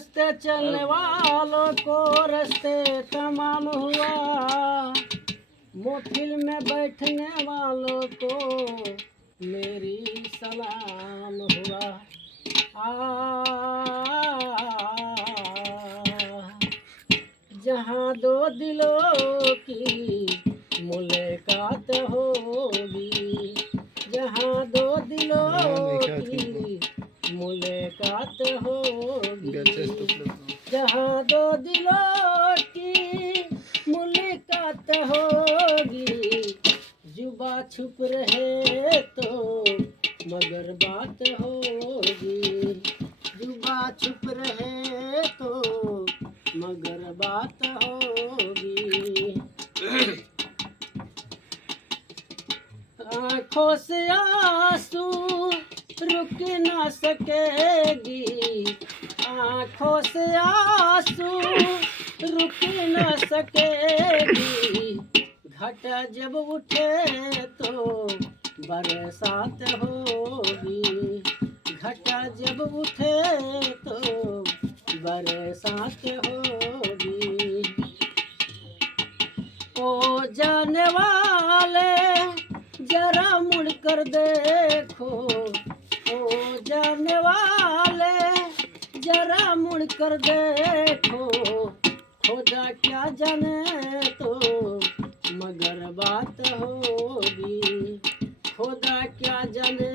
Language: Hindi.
रास्ते चलने वालों को रास्ते तमाम हुआ, मोहफिल में बैठने वालों को मेरी सलाम हुआ। जहाँ दो दिलों की मुलाकात होगी, जहाँ दो दिलों की मुलाकात होगी, जहाँ दो दिलों की मुलाकात होगी, जुबा छुप रहे तो मगर बात होगी, जुबा छुप रहे तो मगर बात होगी। आँखों से आंसू रुक ना सकेगी, आँखों से आंसू रुक ना सकेगी, घटा जब उठे तो बरसात होगी, घटा जब उठे तो बरसात होगी। ओ जाने वाले जरा मुड़ कर देखो, ओ जाने वाले जरा मुड़ कर देखो, खुदा क्या जाने तो मगर बात होगी, खुदा क्या जाने